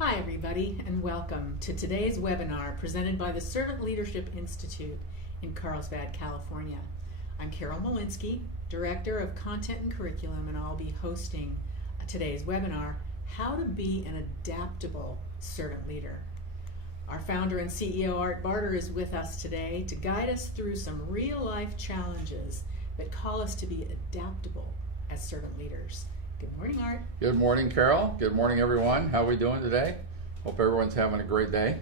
Hi everybody, and welcome to today's webinar presented by the Servant Leadership Institute in Carlsbad, California. I'm Carol Malinsky, Director of Content and Curriculum, and I'll be hosting today's webinar, How to Be an Adaptable Servant Leader. Our founder and CEO, Art Barter, is with us today to guide us through some real-life challenges that call us to be adaptable as servant leaders. Good morning, Art. Good morning, Carol. Good morning, everyone. How are we doing today? Hope everyone's having a great day.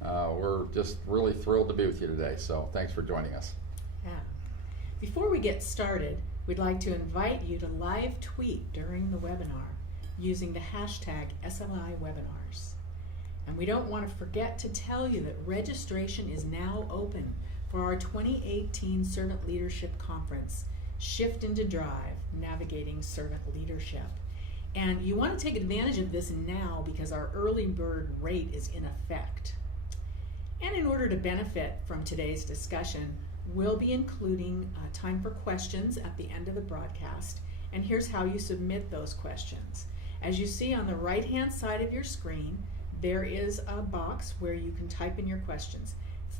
We're just really thrilled to be with you today, so thanks for joining us. Yeah. Before we get started, we'd like to invite you to live tweet during the webinar using the hashtag SLIWebinars. And we don't want to forget to tell you that registration is now open for our 2018 Servant Leadership Conference, Shift into Drive, Navigating Servant Leadership. And you want to take advantage of this now because our early bird rate is in effect. And in order to benefit from today's discussion, we'll be including time for questions at the end of the broadcast. And here's how you submit those questions. As you see on the right-hand side of your screen, there is a box where you can type in your questions.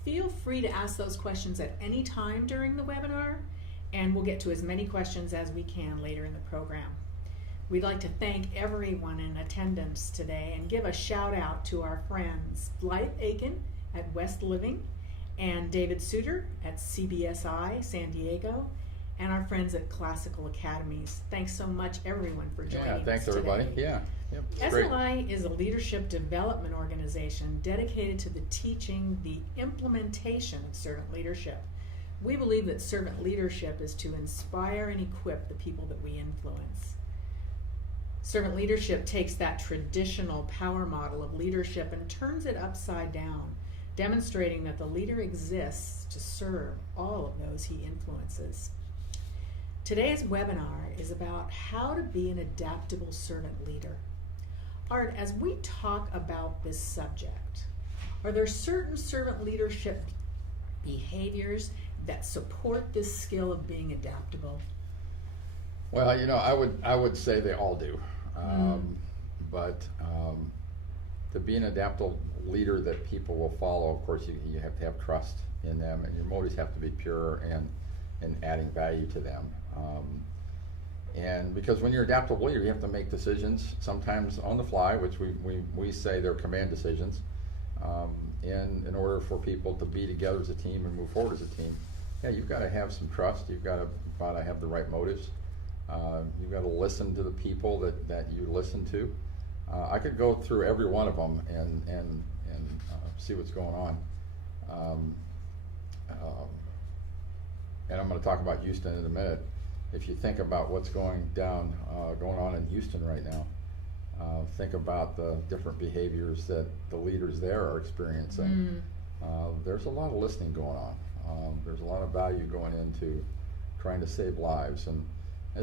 Feel free to ask those questions at any time during the webinar, and we'll get to as many questions as we can later in the program. We'd like to thank everyone in attendance today and give a shout out to our friends Blythe Aiken at West Living and David Suter at CBSI San Diego and our friends at Classical Academies. Thanks so much everyone for joining us thanks today. everybody. Yep, SLI is a leadership development organization dedicated to the teaching, the implementation of servant leadership. We believe that servant leadership is to inspire and equip the people that we influence. Servant leadership takes that traditional power model of leadership and turns it upside down, demonstrating that the leader exists to serve all of those he influences. Today's webinar is about how to be an adaptable servant leader. Art, as we talk about this subject, are there certain servant leadership behaviors that support this skill of being adaptable? Well, I would say they all do. But to be an adaptable leader that people will follow, of course, you have to have trust in them, and your motives have to be pure and adding value to them. And because when you're an adaptable leader, you have to make decisions sometimes on the fly, which we say they're command decisions, in order for people to be together as a team and move forward as a team. Yeah, you've got to have some trust. You've got to have the right motives. You've got to listen to the people that you listen to. I could go through every one of them and see what's going on. And I'm going to talk about Houston in a minute. If you think about what's going on in Houston right now, think about the different behaviors that the leaders there are experiencing. There's a lot of listening going on. There's a lot of value going into trying to save lives, and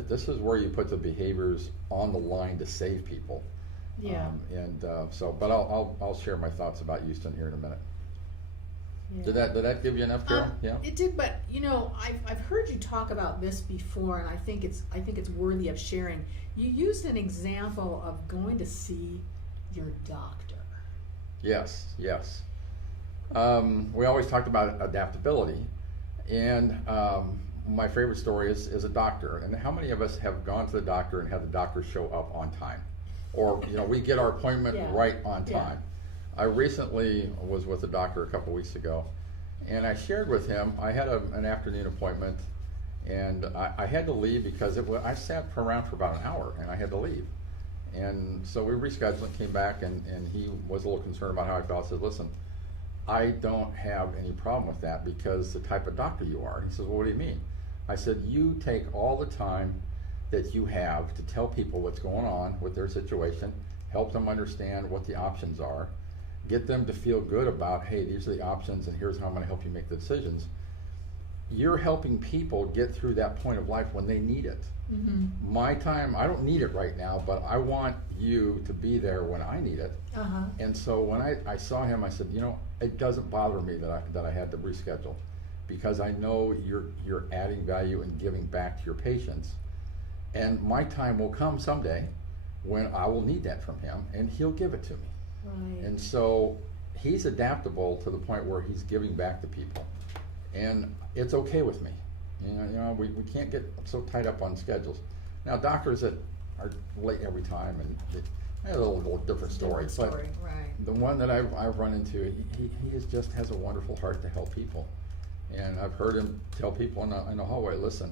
this is where you put the behaviors on the line to save people. Yeah. But I'll share my thoughts about Houston here in a minute. Yeah. Did that give you enough, Carol? Yeah. It did, but I've heard you talk about this before, and I think it's worthy of sharing. You used an example of going to see your doctor. Yes. We always talked about adaptability, and my favorite story is a doctor. And how many of us have gone to the doctor and had the doctor show up on time, or we get our appointment right on time? I recently was with a doctor a couple weeks ago, and I shared with him I had an afternoon appointment, and I had to leave because I sat around for about an hour and I had to leave. And so we rescheduled and came back, and he was a little concerned about how I felt. I said, listen, I don't have any problem with that because the type of doctor you are. And he says, well, what do you mean? I said, you take all the time that you have to tell people what's going on with their situation, help them understand what the options are, get them to feel good about, hey, these are the options and here's how I'm going to help you make the decisions. You're helping people get through that point of life when they need it. Mm-hmm. My time, I don't need it right now, but I want you to be there when I need it. Uh-huh. And so when I saw him, I said, it doesn't bother me that I had to reschedule, because I know you're adding value and giving back to your patients. And my time will come someday when I will need that from him, and he'll give it to me. Right. And so he's adaptable to the point where he's giving back to people. And it's okay with me. We can't get so tied up on schedules. Now, doctors that are late every time, and I have a little different story. Different story, right. The one that I've run into, he just has a wonderful heart to help people. And I've heard him tell people in the hallway, listen,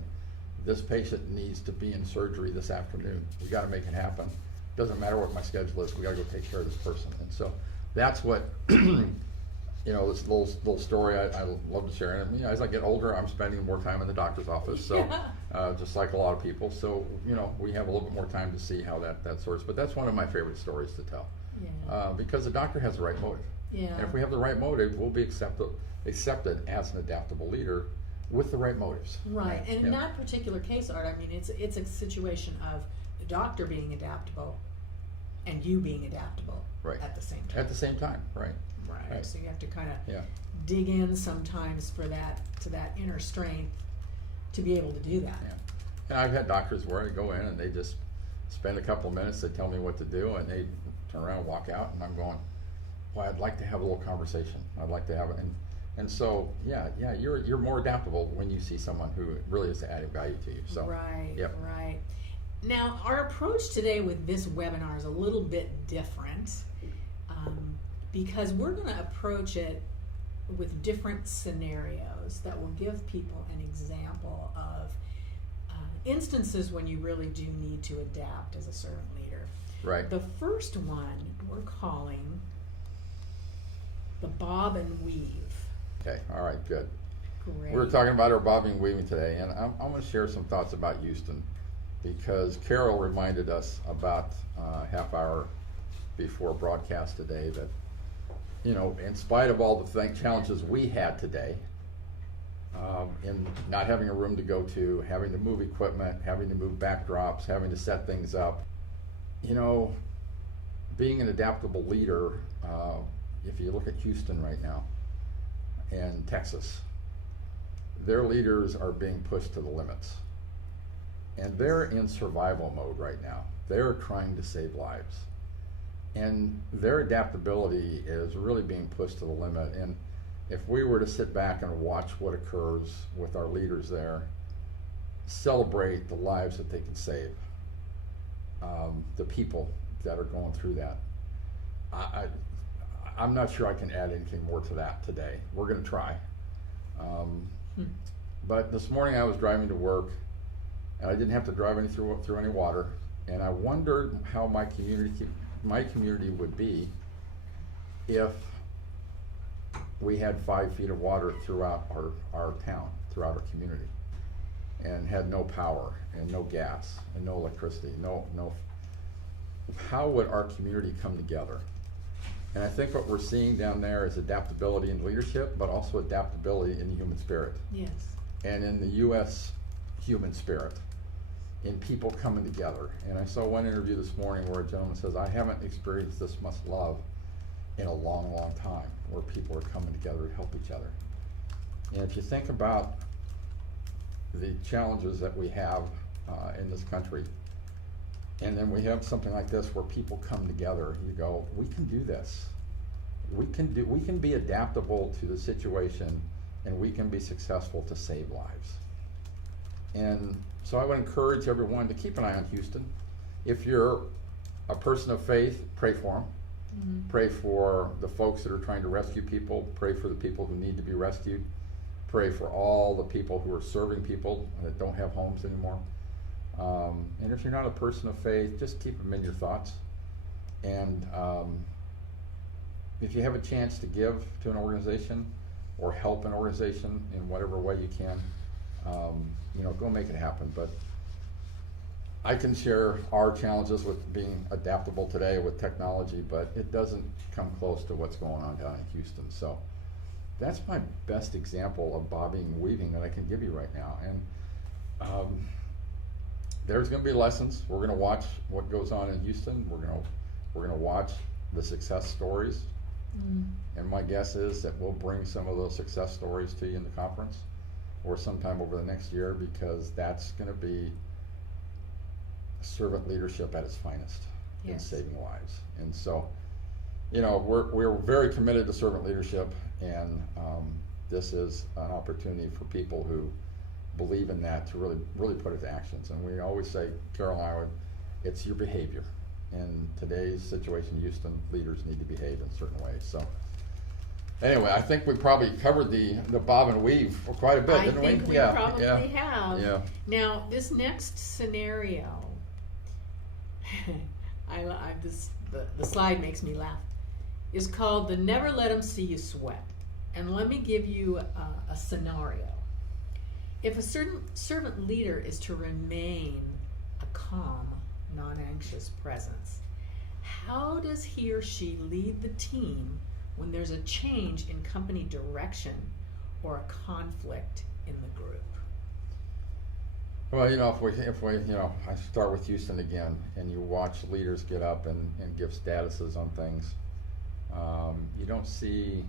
this patient needs to be in surgery this afternoon. We got to make it happen. Doesn't matter what my schedule is. We got to go take care of this person. And so that's what, this little story I love to share. And as I get older, I'm spending more time in the doctor's office. So just like a lot of people. So, we have a little bit more time to see how that sorts. But that's one of my favorite stories to tell. Yeah. Because the doctor has the right motive. Yeah. And if we have the right motive, we'll be accepted as an adaptable leader with the right motives. Right. And in that particular case, Art, I mean, it's a situation of the doctor being adaptable and you being adaptable at the same time. At the same time, right. Right. So you have to kind of dig in sometimes to that inner strength to be able to do that. Yeah. And I've had doctors where I go in and they just spend a couple of minutes, they tell me what to do, and they turn around and walk out, and I'm going, well, I'd like to have a little conversation. I'd like to have it. And so, you're more adaptable when you see someone who really is adding value to you. So, right. Yep. Right. Now, our approach today with this webinar is a little bit different because we're going to approach it with different scenarios that will give people an example of instances when you really do need to adapt as a servant leader. Right. The first one we're calling the bob and weave. Okay, all right, good. Great. We're talking about our bobbing and weaving today, and I'm going to share some thoughts about Houston because Carol reminded us about half hour before broadcast today that, in spite of all the challenges we had today, in not having a room to go to, having to move equipment, having to move backdrops, having to set things up, being an adaptable leader, if you look at Houston right now and Texas, their leaders are being pushed to the limits. And they're in survival mode right now. They're trying to save lives. And their adaptability is really being pushed to the limit. And if we were to sit back and watch what occurs with our leaders there, celebrate the lives that they can save, the people that are going through that, I'm not sure I can add anything more to that today. We're going to try. But this morning I was driving to work, and I didn't have to drive through any water, and I wondered how my community would be if we had 5 feet of water throughout our town, throughout our community, and had no power and no gas and no electricity, no. How would our community come together? And I think what we're seeing down there is adaptability in leadership, but also adaptability in the human spirit. Yes. And in the U.S. human spirit, in people coming together. And I saw one interview this morning where a gentleman says, I haven't experienced this much love in a long, long time, where people are coming together to help each other. And if you think about the challenges that we have in this country, and then we have something like this where people come together, you go, we can do this. We can be adaptable to the situation, and we can be successful to save lives. And so I would encourage everyone to keep an eye on Houston. If you're a person of faith, pray for them. Mm-hmm. Pray for the folks that are trying to rescue people. Pray for the people who need to be rescued. Pray for all the people who are serving people that don't have homes anymore. And if you're not a person of faith, just keep them in your thoughts. And if you have a chance to give to an organization or help an organization in whatever way you can, go make it happen. But I can share our challenges with being adaptable today with technology, but it doesn't come close to what's going on down in Houston. So that's my best example of bobbing and weaving that I can give you right now. And there's going to be lessons. We're going to watch what goes on in Houston. We're going to watch the success stories. And my guess is that we'll bring some of those success stories to you in the conference or sometime over the next year, because that's going to be servant leadership at its finest in saving lives. And so we're very committed to servant leadership, and this is an opportunity for people who believe in that to really put it to actions. And we always say, Carol and I, it's your behavior. In today's situation, Houston leaders need to behave in certain ways. So anyway, I think we probably covered the bob and weave for quite a bit, didn't we? I think we probably have. Yeah. Now, this next scenario, the slide makes me laugh, is called the Never Let Them See You Sweat. And let me give you a scenario. If a certain servant leader is to remain a calm, non-anxious presence, how does he or she lead the team when there's a change in company direction or a conflict in the group? Well, if we I start with Houston again, and you watch leaders get up and give statuses on things, you don't see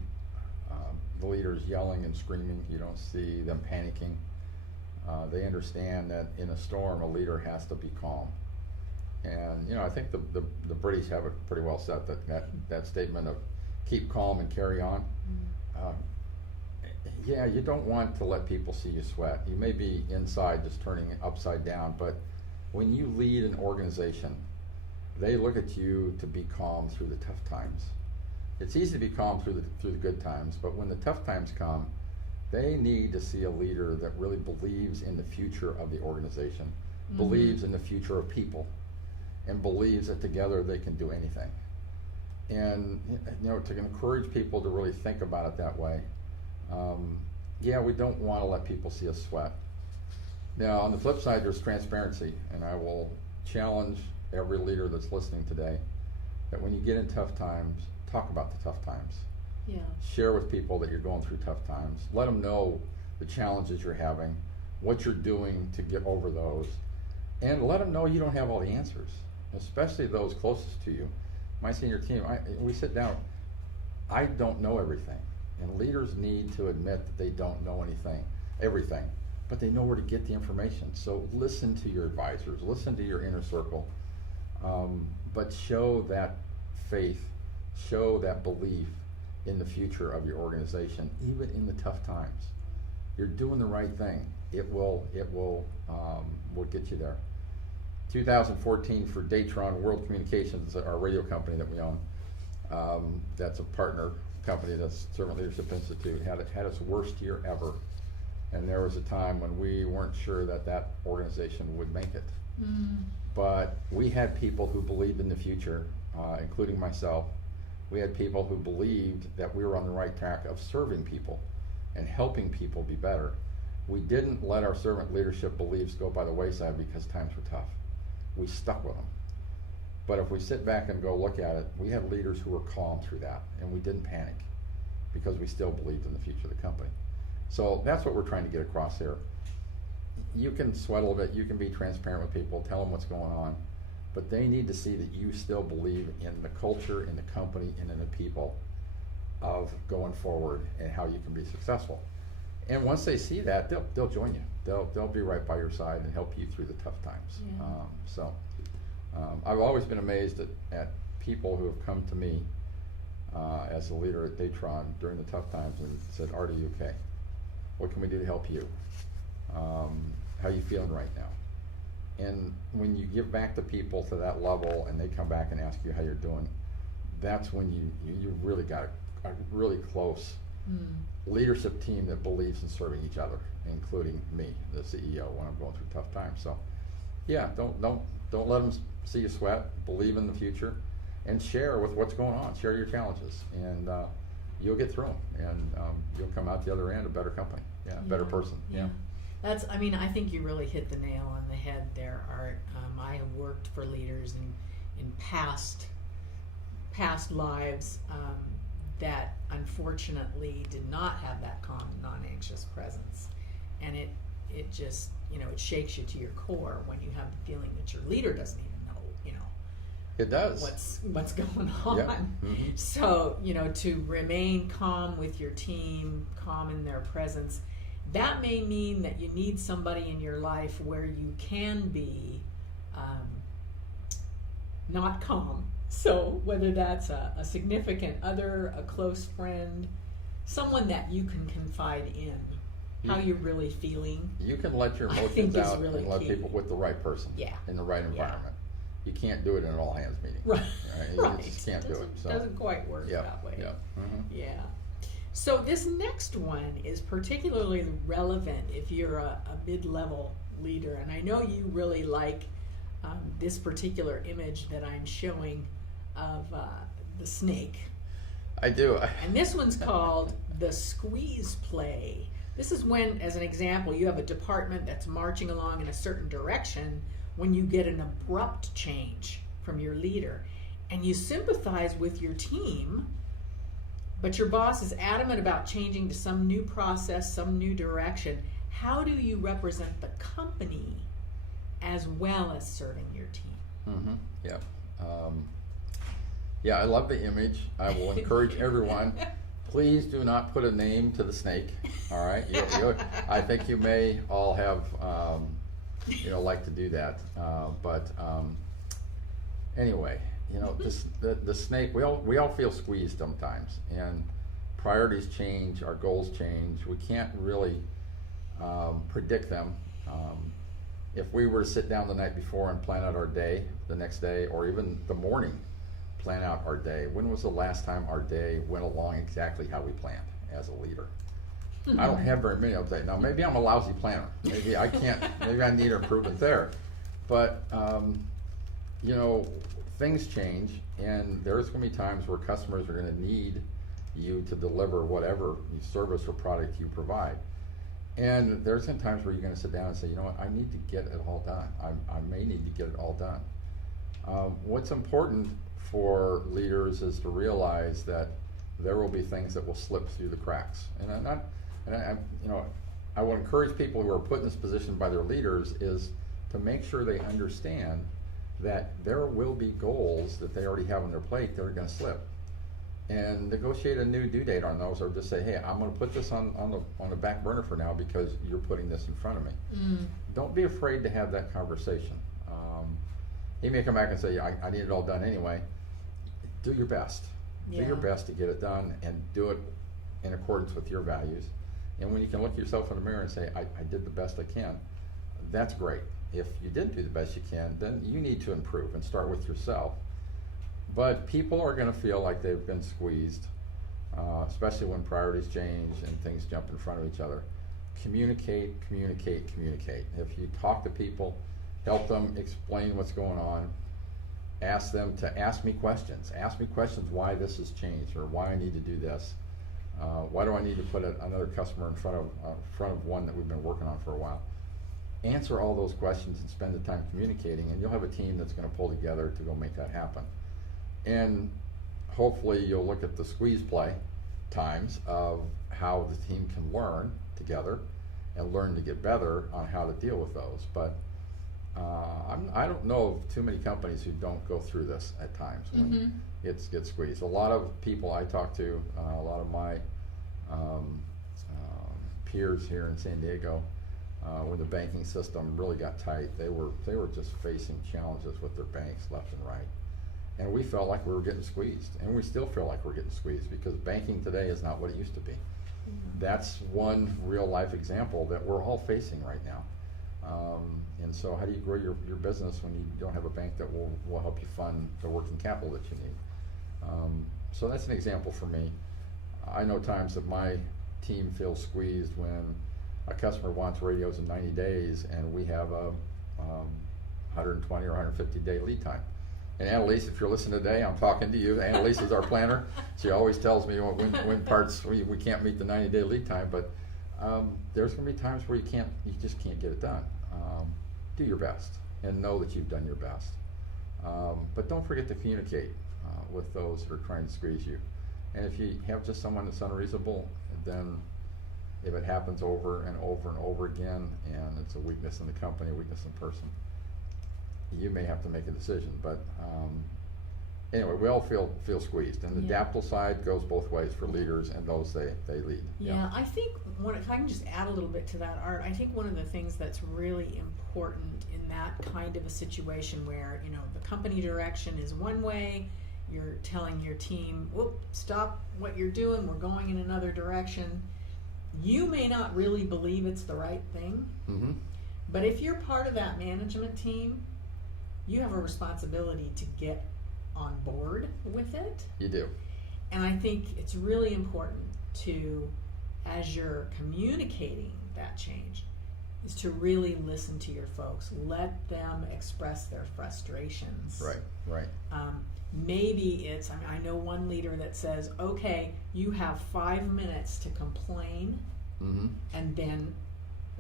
the leaders yelling and screaming. You don't see them panicking. They understand that in a storm, a leader has to be calm. And I think the British have it pretty well set, that statement of keep calm and carry on. Yeah, you don't want to let people see you sweat. You may be inside just turning it upside down, but when you lead an organization, they look at you to be calm through the tough times. It's easy to be calm through the good times, but when the tough times come, they need to see a leader that really believes in the future of the organization, believes in the future of people, and believes that together they can do anything. And to encourage people to really think about it that way, we don't want to let people see us sweat. Now, on the flip side, there's transparency, and I will challenge every leader that's listening today that when you get in tough times, talk about the tough times. Yeah. Share with people that you're going through tough times. Let them know the challenges you're having, what you're doing to get over those, and let them know you don't have all the answers, especially those closest to you. My senior team, we sit down, I don't know everything, and leaders need to admit that they don't know everything, but they know where to get the information. So listen to your advisors, listen to your inner circle, but show that faith, show that belief in the future of your organization, even in the tough times. You're doing the right thing. It will get you there. 2014 for Datron World Communications, our radio company that we own, that's a partner company, that's Servant Leadership Institute, had its worst year ever. And there was a time when we weren't sure that organization would make it. But we had people who believed in the future, including myself. We had people who believed that we were on the right track of serving people and helping people be better. We didn't let our servant leadership beliefs go by the wayside because times were tough. We stuck with them. But if we sit back and go look at it, we had leaders who were calm through that, and we didn't panic because we still believed in the future of the company. So that's what we're trying to get across here. You can sweat a little bit, you can be transparent with people, tell them what's going on, but they need to see that you still believe in the culture, in the company, and in the people of going forward and how you can be successful. And once they see that, they'll join you. They'll be right by your side and help you through the tough times. Yeah. I've always been amazed at people who have come to me as a leader at Datron during the tough times and said, "Art, are you okay? What can we do to help you? How are you feeling right now?" And when you give back to people to that level and they come back and ask you how you're doing, that's when you really got a really close leadership team that believes in serving each other, including me, the CEO, when I'm going through tough times. So yeah, don't let them see you sweat, believe in the future, and share with what's going on, share your challenges, and you'll get through them, and you'll come out the other end a better company, a better person. Yeah. I think you really hit the nail on the head there, Art. I have worked for leaders in past lives that unfortunately did not have that calm, non-anxious presence, and it just it shakes you to your core when you have the feeling that your leader doesn't even know it does what's going on. Yep. Mm-hmm. So to remain calm with your team, calm in their presence, that may mean that you need somebody in your life where you can be not calm, So whether that's a significant other, a close friend, someone that you can confide in, how you're really feeling. You can let your I think emotions is out really and let key. people with the right person, Yeah. in the right environment. You can't do it in an all hands meeting. Right. You Right. just can't do it. So. Doesn't quite work that way. Yeah. Mm-hmm. Yeah. So this next one is particularly relevant if you're a mid-level leader, and I know you really like this particular image that I'm showing of the snake. I do. And this one's called the squeeze play. This is when, as an example, you have a department that's marching along in a certain direction when you get an abrupt change from your leader. And you sympathize with your team, but your boss is adamant about changing to some new process, some new direction. How do you represent the company as well as serving your team? Mm-hmm. Yeah. Yeah, I love the image. I will encourage everyone, please do not put a name to the snake. All right. I think you may all have, like to do that. But anyway, the snake. We all feel squeezed sometimes, and priorities change. Our goals change. We can't really predict them. If we were to sit down the night before and plan out our day, the next day, or even the morning, plan out our day. When was the last time our day went along exactly how we planned as a leader? I don't have very many of them. Now, maybe I'm a lousy planner. Maybe I can't, maybe I need improvement there. But, things change, and there's going to be times where customers are going to need you to deliver whatever service or product you provide. And there's some times where you're going to sit down and say, you know what, I need to get it all done. I may need to get it all done. What's important for leaders is to realize that there will be things that will slip through the cracks. And I will encourage people who are put in this position by their leaders is to make sure they understand that there will be goals that they already have on their plate that are going to slip. And negotiate a new due date on those, or just say, hey, I'm going to put this on the back burner for now because you're putting this in front of me. Don't be afraid to have that conversation. He may come back and say, I need it all done anyway. Do your best. Yeah. Do your best to get it done, and do it in accordance with your values. And when you can look yourself in the mirror and say, I did the best I can, that's great. If you didn't do the best you can, then you need to improve and start with yourself. But people are going to feel like they've been squeezed, especially when priorities change and things jump in front of each other. Communicate. If you talk to people, help them explain what's going on. Ask them to ask me questions. Ask me questions why this has changed, or why I need to do this. Why do I need to put another customer in front of one that we've been working on for a while? Answer all those questions and spend the time communicating, and you'll have a team that's going to pull together to go make that happen. And hopefully you'll look at the squeeze play times of how the team can learn together and learn to get better on how to deal with those. But I don't know of too many companies who don't go through this at times when it gets squeezed. A lot of people I talk to, a lot of my peers here in San Diego, when the banking system really got tight, they were just facing challenges with their banks left and right. And we felt like we were getting squeezed, and we still feel like we're getting squeezed because banking today is not what it used to be. That's one real life example that we're all facing right now. And so how do you grow your business when you don't have a bank that will help you fund the working capital that you need? So that's an example for me. I know times that my team feels squeezed when a customer wants radios in 90 days and we have a 120 or 150 day lead time. And Annalise, if you're listening today, I'm talking to you. Annalise is our planner. She always tells me when parts we can't meet the 90-day lead time, but there's going to be times where you just can't get it done. Do your best and know that you've done your best. But don't forget to communicate with those who are trying to squeeze you. And if you have just someone that's unreasonable, then if it happens over and over and over again, and it's a weakness in the company, a weakness in person, you may have to make a decision. But anyway, we all feel squeezed, and the adaptable side goes both ways for leaders and those they lead. Yeah, I think if I can just add a little bit to that, Art, I think one of the things that's really important in that kind of a situation where the company direction is one way you're telling your team, whoop, stop what you're doing, we're going in another direction. You may not really believe it's the right thing, Mm-hmm. but if you're part of that management team, you have a responsibility to get on board with it. You do. And I think it's really important to, as you're communicating that change, is to really listen to your folks. Let them express their frustrations. Right. Maybe it's, I know one leader that says, okay, you have 5 minutes to complain, Mm-hmm. and then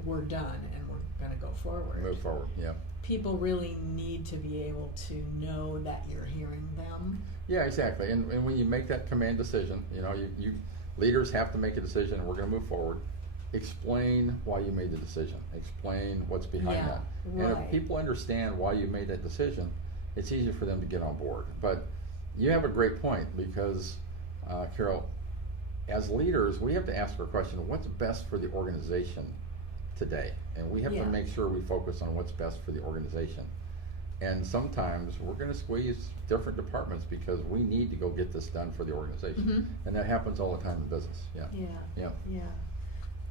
we're done and we're going to go forward. Move forward, yeah. People really need to be able to know that you're hearing them. Yeah, exactly. And when you make that command decision, you leaders have to make a decision, and we're going to move forward. Explain why you made the decision. Explain what's behind that. And if people understand why you made that decision, it's easier for them to get on board. But you have a great point, because, Carol, as leaders, we have to ask our question, what's best for the organization today? And we have to make sure we focus on what's best for the organization. And sometimes we're going to squeeze different departments because we need to go get this done for the organization. Mm-hmm. And that happens all the time in business. Yeah.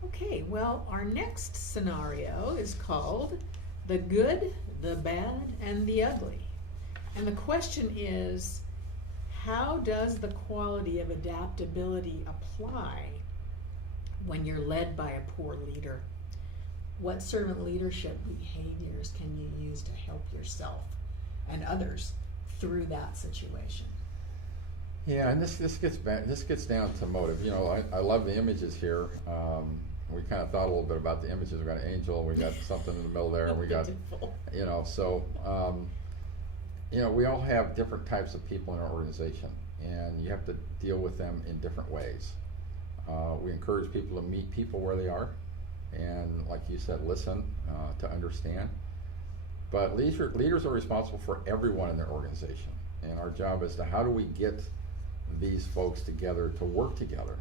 Okay, well, our next scenario is called the good, the bad, and the ugly. And the question is, how does the quality of adaptability apply when you're led by a poor leader? What servant leadership behaviors can you use to help yourself and others through that situation? Yeah, and this gets down to motive. I love the images here. We kind of thought a little bit about the images. We got an angel, we got something in the middle there, and we got, we all have different types of people in our organization, and you have to deal with them in different ways. We encourage people to meet people where they are, and like you said, listen to understand. But leaders are responsible for everyone in their organization, and our job is to how do we get these folks together to work together.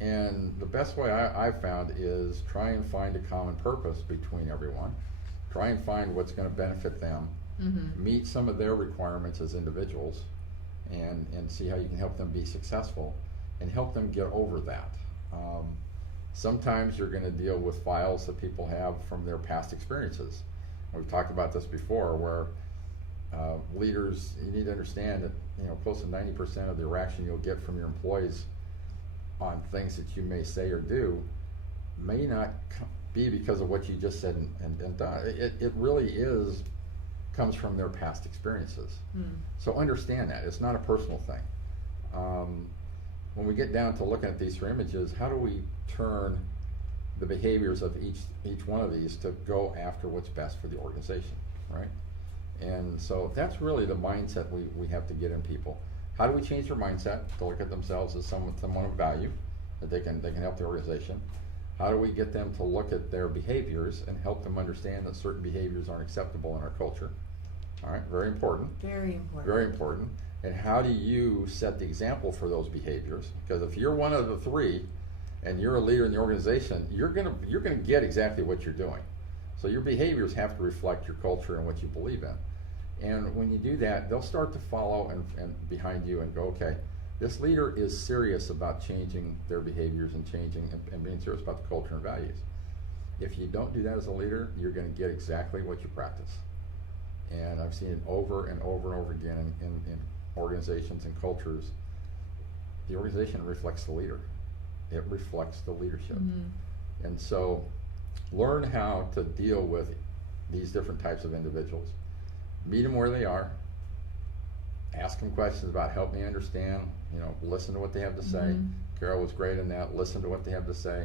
And the best way I've found is try and find a common purpose between everyone, try and find what's going to benefit them, meet some of their requirements as individuals, and see how you can help them be successful and help them get over that. Sometimes you're going to deal with files that people have from their past experiences. We've talked about this before, where leaders, you need to understand that close to 90% of the reaction you'll get from your employees on things that you may say or do may not be because of what you just said and done. It really comes from their past experiences. So understand that. It's not a personal thing. When we get down to looking at these three images, how do we turn the behaviors of each one of these to go after what's best for the organization, right? And so that's really the mindset we have to get in people. How do we change their mindset to look at themselves as someone of value, that they can help the organization? How do we get them to look at their behaviors and help them understand that certain behaviors aren't acceptable in our culture? All right, very important. Very important. Very important. And how do you set the example for those behaviors? Because if you're one of the three and you're a leader in the organization, you're gonna get exactly what you're doing. So your behaviors have to reflect your culture and what you believe in. And when you do that, they'll start to follow and behind you and go, okay, this leader is serious about changing their behaviors and changing and being serious about the culture and values. If you don't do that as a leader, you're going to get exactly what you practice. And I've seen it over and over and over again in organizations and cultures. The organization reflects the leader. It reflects the leadership. And so learn how to deal with these different types of individuals. Meet them where they are. Ask them questions about, help me understand, listen to what they have to say. Carol was great in that. Listen to what they have to say.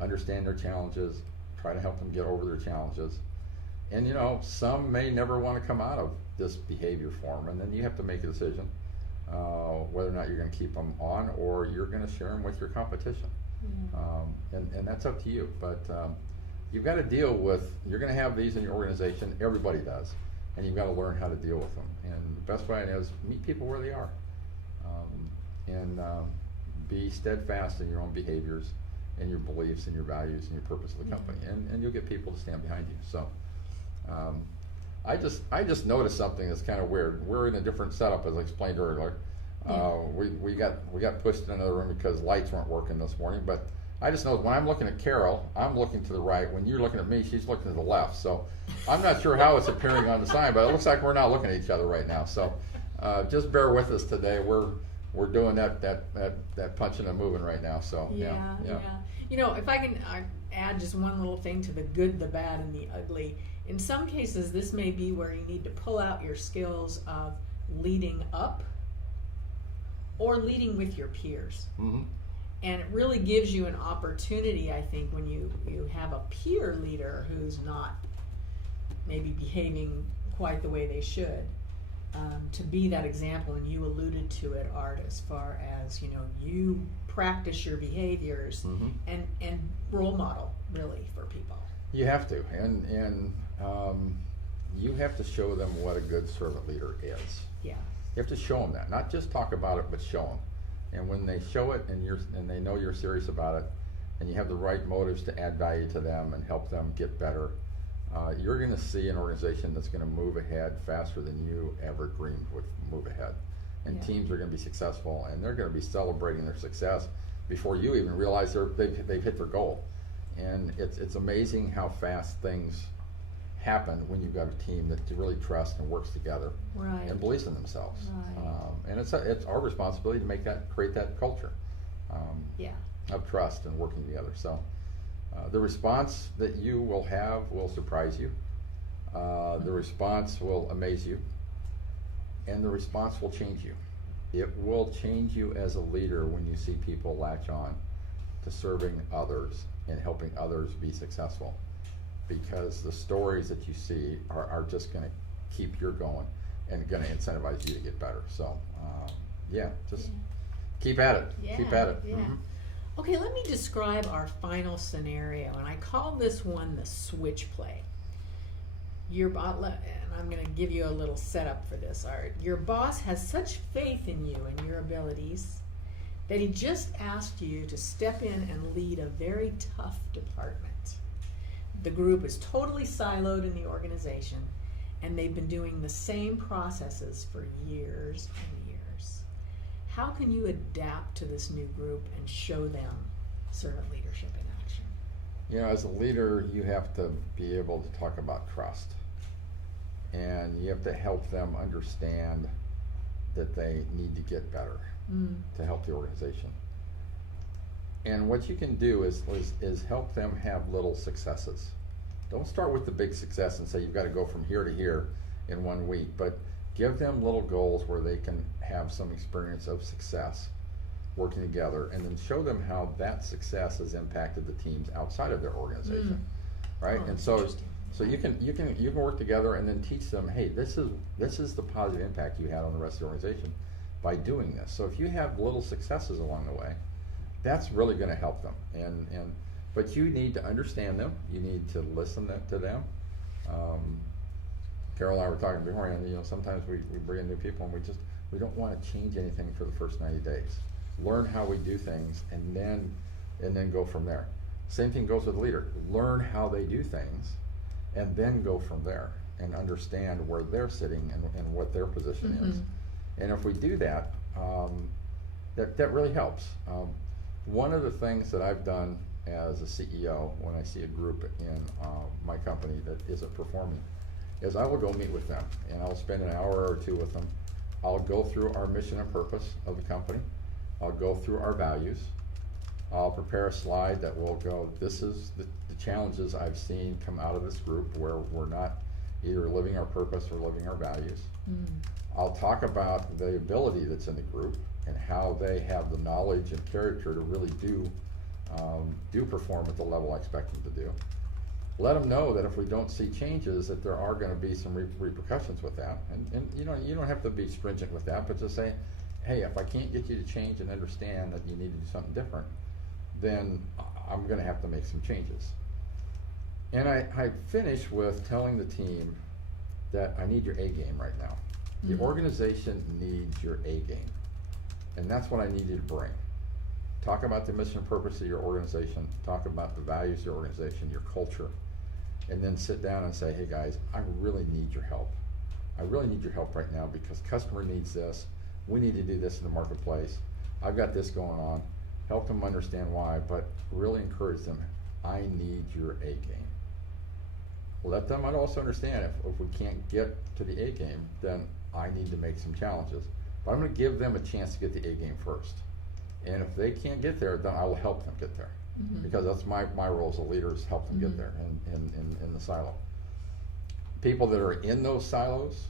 Understand their challenges. Try to help them get over their challenges. And some may never want to come out of this behavior form, and then you have to make a decision whether or not you're going to keep them on or you're going to share them with your competition. And that's up to you. But you've got to deal with, you're going to have these in your organization. Everybody does. And you've got to learn how to deal with them. And the best way is meet people where they are, and be steadfast in your own behaviors and your beliefs and your values and your purpose of the company. And you'll get people to stand behind you. So I just noticed something that's kind of weird. We're in a different setup, as I explained earlier. We got pushed in another room because lights weren't working this morning. But I just noticed when I'm looking at Carol, I'm looking to the right. When you're looking at me, she's looking to the left. So I'm not sure how it's appearing on the sign, but it looks like we're not looking at each other right now. So just bear with us today. We're doing that punching and moving right now. So yeah. You know, if I can add just one little thing to the good, the bad, and the ugly. In some cases, this may be where you need to pull out your skills of leading up or leading with your peers. Mm-hmm. And it really gives you an opportunity, I think, when you have a peer leader who's not maybe behaving quite the way they should, to be that example. And you alluded to it, Art, as far as, you practice your behaviors Mm-hmm. and role model, really, for people. You have to, and you have to show them what a good servant leader is. Yeah. You have to show them that, not just talk about it, but show them. And when they show it, and they know you're serious about it, and you have the right motives to add value to them and help them get better, you're going to see an organization that's going to move ahead faster than you ever dreamed would move ahead. And Yeah. teams are going to be successful, and they're going to be celebrating their success before you even realize they've hit their goal. And it's amazing how fast things happen when you've got a team that you really trust and works together Right. and believes in themselves. Right. And it's our responsibility to create that culture Yeah. of trust and working together. So the response that you will have will surprise you. The response will amaze you, and the response will change you. It will change you as a leader when you see people latch on to serving others and helping others be successful, because the stories that you see are just going to keep you going and going to incentivize you to get better. So keep at it. Keep at it. Yeah. Mhm. Okay, let me describe our final scenario, and I call this one the switch play. And I'm going to give you a little setup for this, Art. Your boss has such faith in you and your abilities that he just asked you to step in and lead a very tough department. The group is totally siloed in the organization, and they've been doing the same processes for years and years. How can you adapt to this new group and show them servant leadership in action? As a leader, you have to be able to talk about trust, and you have to help them understand that they need to get better to help the organization. And what you can do is help them have little successes. Don't start with the big success and say you've got to go from here to here in 1 week, but give them little goals where they can have some experience of success working together, and then show them how that success has impacted the teams outside of their organization, right? Oh, And that's so interesting. you can work together and then teach them, hey, this is the positive impact you had on the rest of the organization by doing this. So if you have little successes along the way, that's really going to help them. But you need to understand them. You need to listen to them. Carol and I were talking beforehand. Sometimes we bring in new people and we don't want to change anything for the first 90 days. Learn how we do things and then go from there. Same thing goes with the leader. Learn how they do things and then go from there and understand where they're sitting and what their position is. And if we do that, that really helps. One of the things that I've done as a CEO when I see a group in my company that isn't performing is I will go meet with them, and I'll spend an hour or two with them. I'll go through our mission and purpose of the company. I'll go through our values. I'll prepare a slide that will go, this is the challenges I've seen come out of this group where we're not either living our purpose or living our values. I'll talk about the ability that's in the group and how they have the knowledge and character to really do perform at the level I expect them to do. Let them know that if we don't see changes, that there are going to be some repercussions with that. And you don't have to be stringent with that, but just say, hey, if I can't get you to change and understand that you need to do something different, then I'm going to have to make some changes. And I finish with telling the team that I need your A game right now. The organization needs your A game. And that's what I need you to bring. Talk about the mission and purpose of your organization. Talk about the values of your organization, your culture. and then sit down and say, hey guys, I really need your help. I really need your help right now because customer needs this. We need to do this in the marketplace. I've got this going on. Help them understand why, but really encourage them. I need your A game. Let them also understand if we can't get to the A game, then I need to make some challenges. But I'm going to give them a chance to get the A game first. And if they can't get there, then I will help them get there. Mm-hmm. Because that's my role as a leader, is help them Mm-hmm. get there in the silo. People that are in those silos,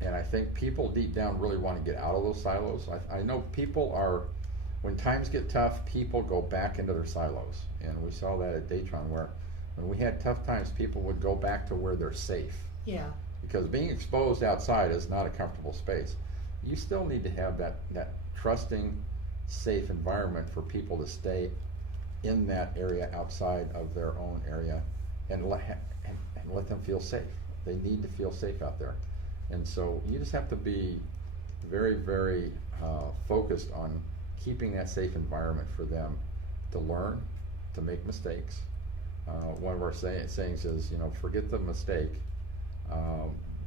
and I think people deep down really want to get out of those silos. I know people are, when times get tough, people go back into their silos. And we saw that at Datron, where when we had tough times, people would go back to where they're safe. Yeah. Because being exposed outside is not a comfortable space. You still need to have that trusting, safe environment for people to stay in that area outside of their own area and let them feel safe. They need to feel safe out there. And so you just have to be very, very focused on keeping that safe environment for them to learn, to make mistakes. One of our sayings is, forget the mistake,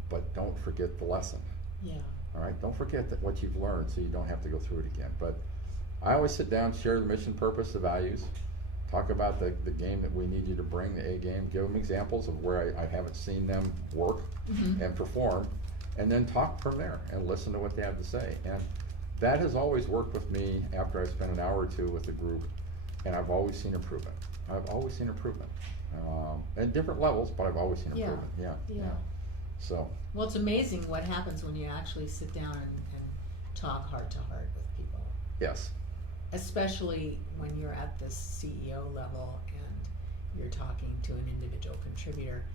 but don't forget the lesson. Yeah. All right, don't forget what you've learned so you don't have to go through it again. But I always sit down, share the mission, purpose, the values, talk about the game that we need you to bring, the A game, give them examples of where I haven't seen them work Mm-hmm. and perform, and then talk from there and listen to what they have to say. And that has always worked with me after I spent an hour or two with the group, and I've always seen improvement. I've always seen improvement. At different levels, but I've always seen Yeah. improvement. Yeah. So. Well, it's amazing what happens when you actually sit down and talk heart to heart with people. Yes. Especially when you're at the CEO level and you're talking to an individual contributor.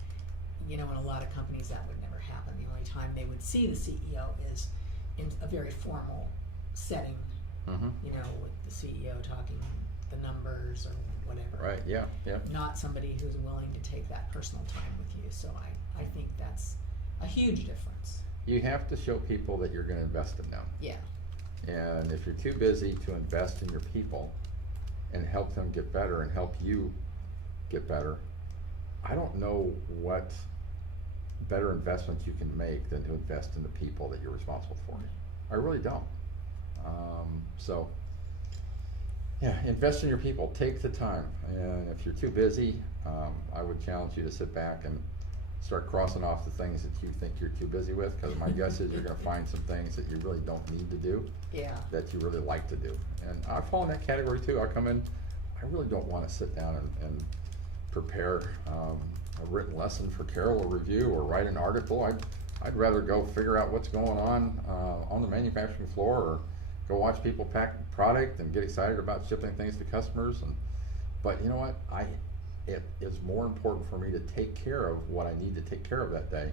In a lot of companies that would never happen. The only time they would see the CEO is in a very formal setting, Mm-hmm. with the CEO talking the numbers or whatever. Right. Yeah. Yeah. Not somebody who's willing to take that personal time with you. So I think that's a huge difference. You have to show people that you're going to invest in them. Yeah. And if you're too busy to invest in your people and help them get better and help you get better, I don't know what better investment you can make than to invest in the people that you're responsible for. I really don't. So, yeah, invest in your people. Take the time. And if you're too busy, I would challenge you to sit back and start crossing off the things that you think you're too busy with, because my guess is you're going to find some things that you really don't need to do, Yeah. that you really like to do. And I fall in that category too. I come in, I really don't want to sit down and prepare a written lesson for Carol or review or write an article. I'd rather go figure out what's going on the manufacturing floor, or go watch people pack product and get excited about shipping things to customers. But you know what? It is more important for me to take care of what I need to take care of that day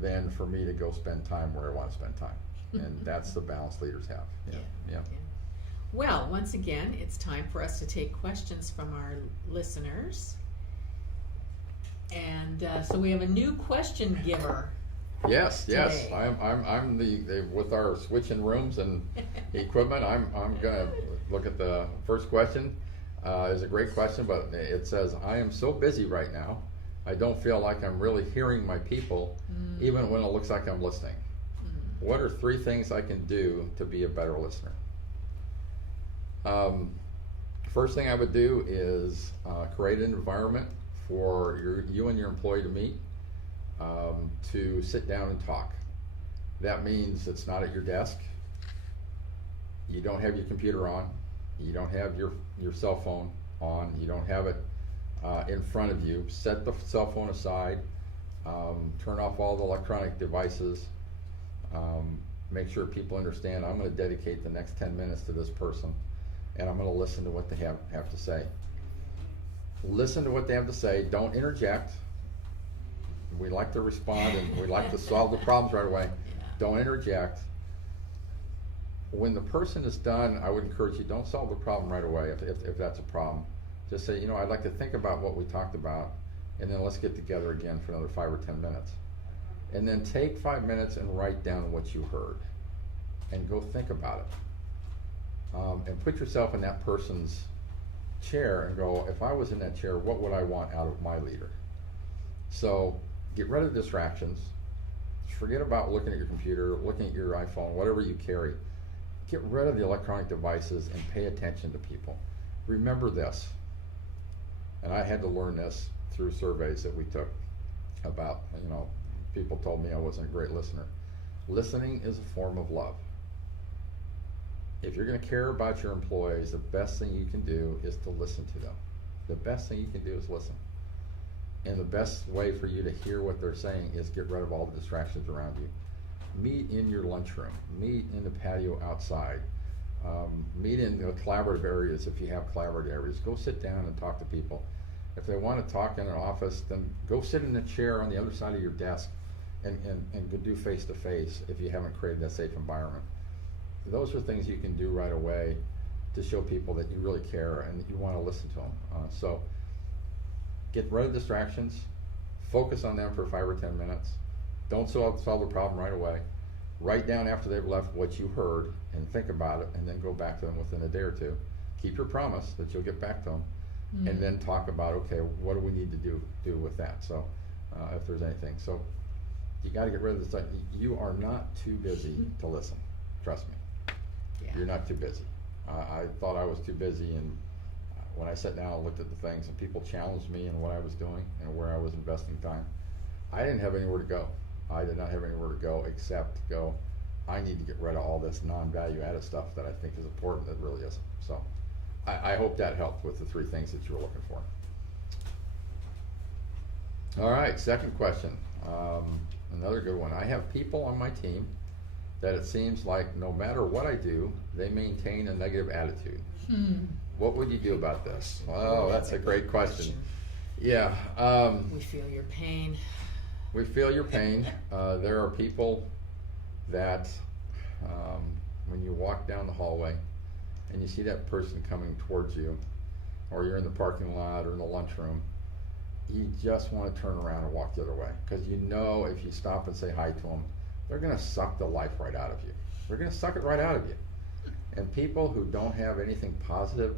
than for me to go spend time where I want to spend time. And that's the balance leaders have. Yeah. Well, once again, it's time for us to take questions from our listeners. And so we have a new question giver. Yes. Today. I'm the with our switching rooms and equipment. I'm gonna look at the first question. It's a great question, but it says, I am so busy right now, I don't feel like I'm really hearing my people, even when it looks like I'm listening. What are 3 things I can do to be a better listener? First thing I would do is create an environment for you and your employee to meet, to sit down and talk. That means it's not at your desk. You don't have your computer on. You don't have your cell phone on. You don't have it in front of you. Set the cell phone aside. Turn off all the electronic devices. Make sure people understand I'm going to dedicate the next 10 minutes to this person, and I'm going to listen to what they have to say. Listen to what they have to say. Don't interject. We like to respond and we like to solve the problems right away. Don't interject. When the person is done, I would encourage you, don't solve the problem right away if that's a problem. Just say, I'd like to think about what we talked about, and then let's get together again for another 5 or 10 minutes. And then take 5 minutes and write down what you heard, and go think about it. And put yourself in that person's chair and go, if I was in that chair, what would I want out of my leader? So get rid of distractions. Forget about looking at your computer, looking at your iPhone, whatever you carry. Get rid of the electronic devices and pay attention to people. Remember this, and I had to learn this through surveys that we took about, people told me I wasn't a great listener. Listening is a form of love. If you're going to care about your employees, the best thing you can do is to listen to them. The best thing you can do is listen. And the best way for you to hear what they're saying is get rid of all the distractions around you. Meet in your lunchroom, meet in the patio outside, meet in the collaborative areas if you have collaborative areas. Go sit down and talk to people. If they want to talk in an office, then go sit in a chair on the other side of your desk and go do face-to-face if you haven't created that safe environment. Those are things you can do right away to show people that you really care and that you want to listen to them. So get rid of distractions, focus on them for 5 or 10 minutes. Don't solve the problem right away. Write down after they've left what you heard and think about it, and then go back to them within a day or two. Keep your promise that you'll get back to them, and then talk about, okay, what do we need to do with that? So if there's anything. So you got to get rid of this. You are not too busy to listen. Trust me. Yeah. You're not too busy. I thought I was too busy, and when I sat down and looked at the things and people challenged me in what I was doing and where I was investing time, I didn't have anywhere to go. I did not have anywhere to go except to go, I need to get rid of all this non-value added stuff that I think is important that really isn't. So I hope that helped with the 3 things that you were looking for. All right, second question. Another good one. I have people on my team that it seems like no matter what I do, they maintain a negative attitude. What would you do about this? Oh, that's a great question. Yeah. We feel your pain. We feel your pain. There are people that when you walk down the hallway and you see that person coming towards you, or you're in the parking lot or in the lunchroom, you just want to turn around and walk the other way, because you know if you stop and say hi to them, they're going to suck the life right out of you. They're going to suck it right out of you. And people who don't have anything positive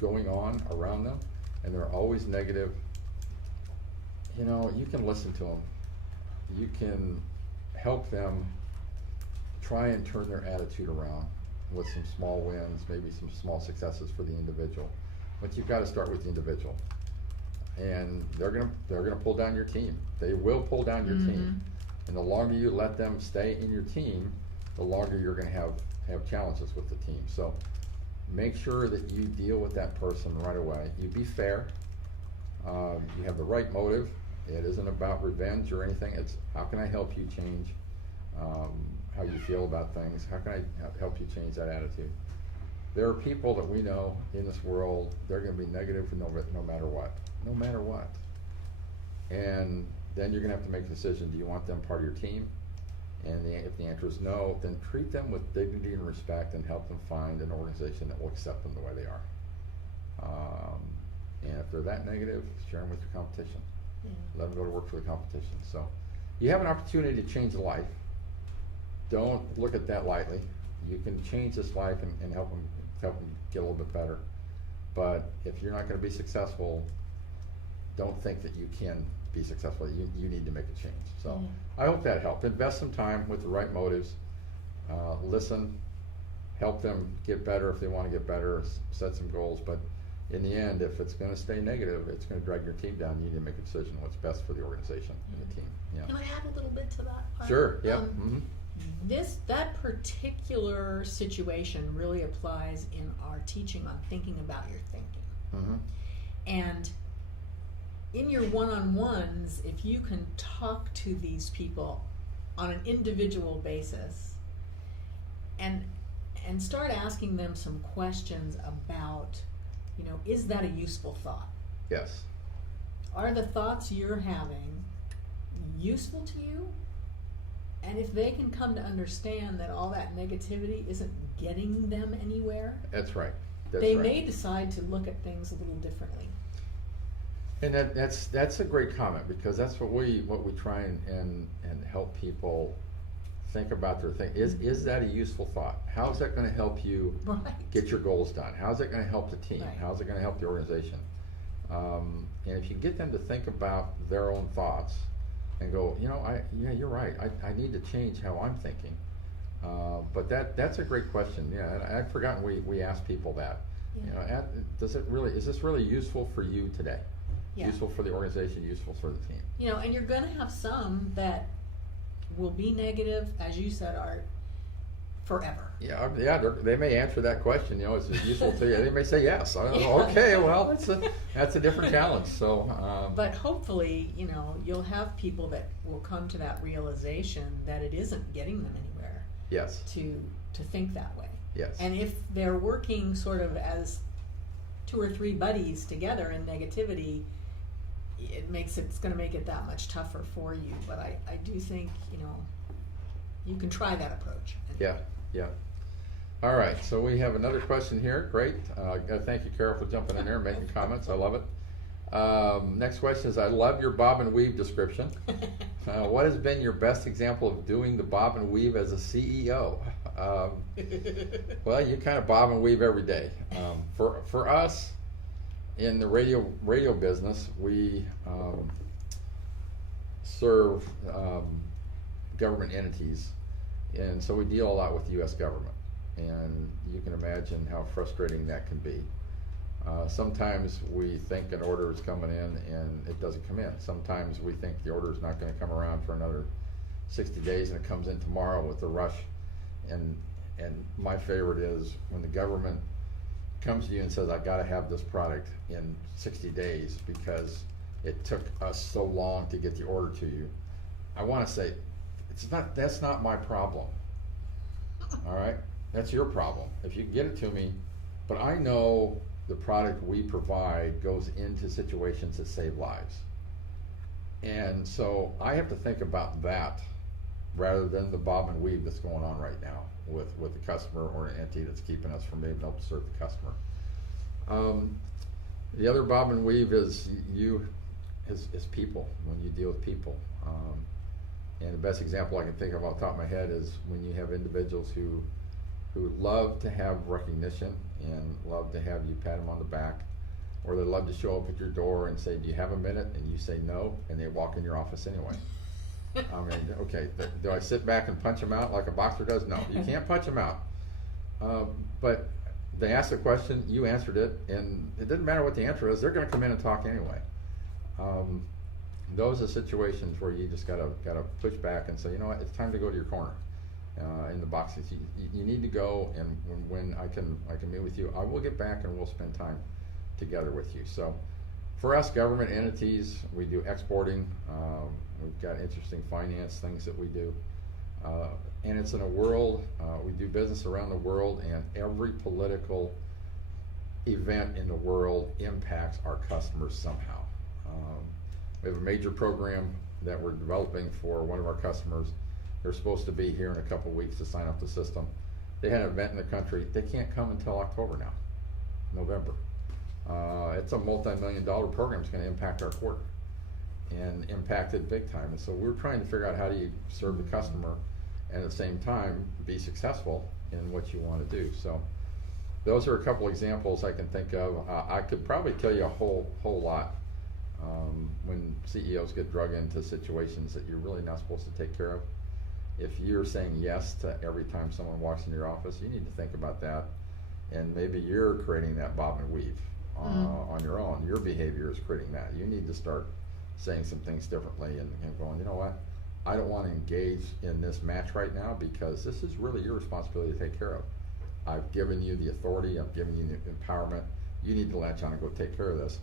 going on around them, and they're always negative, you can listen to them. You can help them try and turn their attitude around with some small wins, maybe some small successes for the individual. But you've got to start with the individual. And they're gonna pull down your team. They will pull down your team. And the longer you let them stay in your team, the longer you're gonna have challenges with the team. So make sure that you deal with that person right away. You be fair. You have the right motive. It isn't about revenge or anything. It's how can I help you change how you feel about things? How can I help you change that attitude? There are people that we know in this world, they're going to be negative no matter what. No matter what. And then you're going to have to make a decision. Do you want them part of your team? And if the answer is no, then treat them with dignity and respect and help them find an organization that will accept them the way they are. And if they're that negative, share them with your competition. Let them go to work for the competition. So you have an opportunity to change a life. Don't look at that lightly. You can change this life and help them get a little bit better. But if you're not going to be successful, don't think that you can be successful. You need to make a change. So I hope that helped. Invest some time with the right motives. Listen. Help them get better if they want to get better. Set some goals. But in the end, if it's going to stay negative, it's going to drag your team down. You need to make a decision what's best for the organization and the team. Yeah. Can I add a little bit to that part? Sure. Yeah. That particular situation really applies in our teaching on thinking about your thinking. And in your one-on-ones, if you can talk to these people on an individual basis and start asking them some questions about, is that a useful thought? Yes. Are the thoughts you're having useful to you? And if they can come to understand that all that negativity isn't getting them anywhere, That's right. they may decide to look at things a little differently. And that's a great comment, because that's what we try and help people think about their thing. Is that a useful thought? How's that going to help you get your goals done? How's it going to help the team? Right. How's it going to help the organization? And if you get them to think about their own thoughts and go, yeah, you're right. I need to change how I'm thinking. But that's a great question. Yeah, and I'd forgotten we asked people that. Yeah. Is this really useful for you today? Yeah. Useful for the organization, useful for the team. And you're going to have some that will be negative, as you said, Art, forever. Yeah, they may answer that question. Is it useful to you? They may say yes. I don't know. Okay, well, that's a different challenge. So, but hopefully, you'll have people that will come to that realization that it isn't getting them anywhere. Yes. To think that way. Yes. And if they're working sort of as 2 or 3 buddies together in negativity, it's going to make it that much tougher for you. But I do think you can try that approach. Yeah. All right, so we have another question here. Great. Thank you, Carol, for jumping in there and making comments. I love it. Next question is, I love your bob and weave description. What has been your best example of doing the bob and weave as a CEO? Well, you kind of bob and weave every day. For us, in the radio business, we serve government entities, and so we deal a lot with the U.S. government, and you can imagine how frustrating that can be. Sometimes we think an order is coming in and it doesn't come in. Sometimes we think the order is not going to come around for another 60 days and it comes in tomorrow with a rush. And my favorite is when the government comes to you and says, I got to have this product in 60 days because it took us so long to get the order to you. I want to say, that's not my problem. All right? That's your problem. If you can get it to me, but I know the product we provide goes into situations that save lives. And so I have to think about that rather than the bob and weave that's going on right now with the customer or an entity that's keeping us from being able to serve the customer. The other bob and weave is people, when you deal with people. And the best example I can think of off the top of my head is when you have individuals who love to have recognition and love to have you pat them on the back, or they love to show up at your door and say, do you have a minute? And you say no, and they walk in your office anyway. I mean, okay, do I sit back and punch them out like a boxer does? No, you can't punch them out. But they asked a question, you answered it, and it doesn't matter what the answer is, they're going to come in and talk anyway. Those are situations where you just gotta push back and say, you know what, it's time to go to your corner. In the boxes, you need to go, and when I can meet with you, I will get back and we'll spend time together with you. So, for us, government entities, we do exporting. We've got interesting finance things that we do, and it's in a world. We do business around the world, and every political event in the world impacts our customers somehow. We have a major program that we're developing for one of our customers. They're supposed to be here in a couple weeks to sign up the system. They had an event in the country. They can't come until October now, November. It's a multi-million-dollar program. It's going to impact our quarter and impact it big time. And so we're trying to figure out how do you serve the customer and at the same time be successful in what you want to do. So those are a couple examples I can think of. I could probably tell you a whole lot. When CEOs get drug into situations that you're really not supposed to take care of. If you're saying yes to every time someone walks in your office, you need to think about that, and maybe you're creating that bob and weave on your own. Your behavior is creating that. You need to start saying some things differently and going, you know what, I don't want to engage in this match right now because this is really your responsibility to take care of. I've given you the authority, I've given you the empowerment, you need to latch on and go take care of this.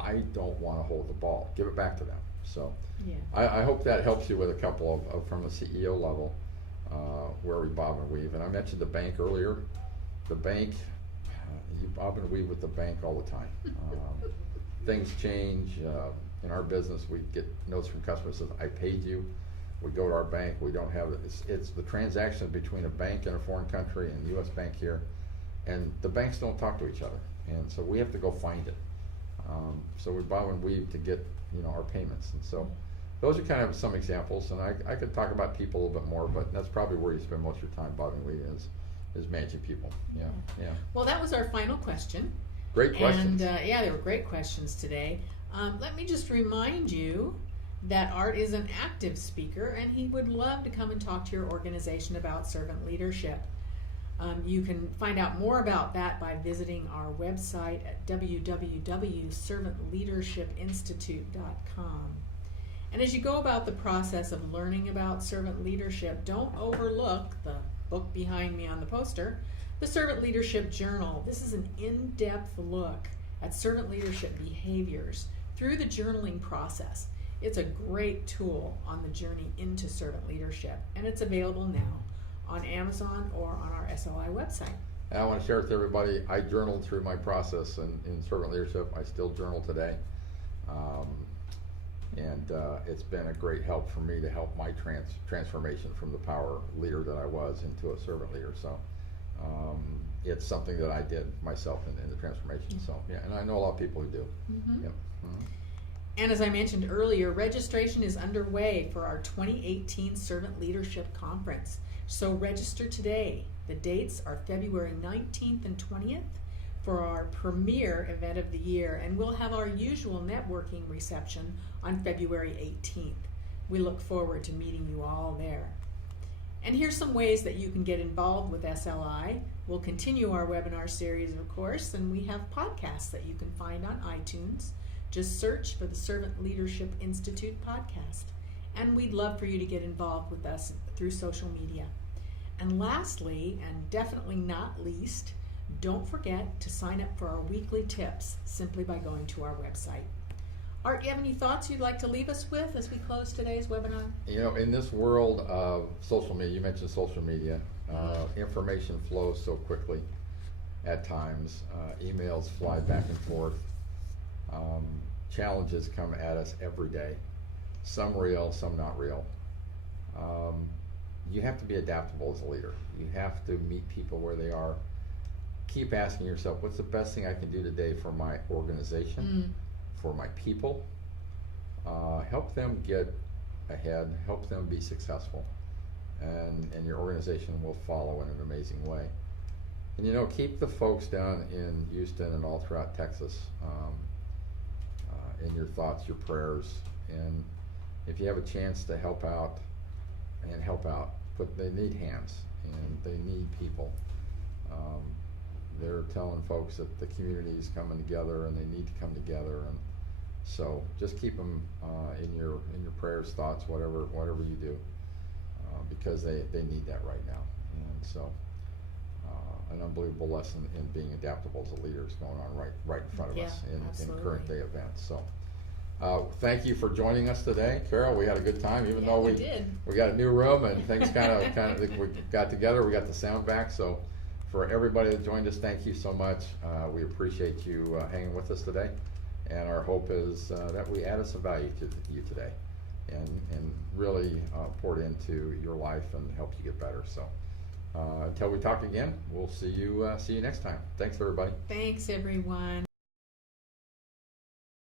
I don't want to hold the ball. Give it back to them. So yeah. I hope that helps you with a couple of from the CEO level where we bob and weave. And I mentioned the bank earlier. The bank, you bob and weave with the bank all the time. Things change. In our business, we get notes from customers that says, I paid you. We go to our bank. We don't have it. It's the transaction between a bank in a foreign country and the U.S. bank here. And the banks don't talk to each other. And so we have to go find it. So we bob and weave to get our payments, and so those are kind of some examples. And I could talk about people a little bit more, but that's probably where you spend most of your time bobbing and weaving is managing people. Yeah. Well, that was our final question. Great questions. And yeah, there were great questions today. Let me just remind you that Art is an active speaker and he would love to come and talk to your organization about servant leadership. You can find out more about that by visiting our website at www.servantleadershipinstitute.com. And as you go about the process of learning about servant leadership, don't overlook the book behind me on the poster, the Servant Leadership Journal. This is an in-depth look at servant leadership behaviors through the journaling process. It's a great tool on the journey into servant leadership, and it's available now on Amazon or on our SLI website. And I want to share with everybody, I journaled through my process in servant leadership. I still journal today. It's been a great help for me to help my transformation from the power leader that I was into a servant leader. So it's something that I did myself in the transformation. So yeah, and I know a lot of people who do. Mm-hmm. Yep. Mm-hmm. And as I mentioned earlier, registration is underway for our 2018 Servant Leadership Conference. So register today. The dates are February 19th and 20th for our premier event of the year, and we'll have our usual networking reception on February 18th. We look forward to meeting you all there. And here's some ways that you can get involved with SLI. We'll continue our webinar series, of course, and we have podcasts that you can find on iTunes. Just search for the Servant Leadership Institute podcast. And we'd love for you to get involved with us through social media. And lastly, and definitely not least, don't forget to sign up for our weekly tips simply by going to our website. Art, do you have any thoughts you'd like to leave us with as we close today's webinar? You know, in this world of social media, you mentioned social media, information flows so quickly at times. Emails fly back and forth. Challenges come at us every day. Some real, some not real. You have to be adaptable as a leader. You have to meet people where they are. Keep asking yourself, what's the best thing I can do today for my organization, for my people? Help them get ahead, help them be successful, and your organization will follow in an amazing way. And you know, keep the folks down in Houston and all throughout Texas in your thoughts, your prayers, and if you have a chance to help out, they need hands and they need people. They're telling folks that the community is coming together and they need to come together, and so just keep them in your prayers, thoughts, whatever you do, because they need that right now. And so an unbelievable lesson in being adaptable as a leader is going on right in front of us in current day events. So thank you for joining us today, Carol. We had a good time, even though we got a new room and things kind of we got together. We got the sound back. So for everybody that joined us, thank you so much. We appreciate you hanging with us today, and our hope is that we added some value to you today, and really poured into your life and helped you get better. So until we talk again, we'll see you next time. Thanks, everybody. Thanks, everyone.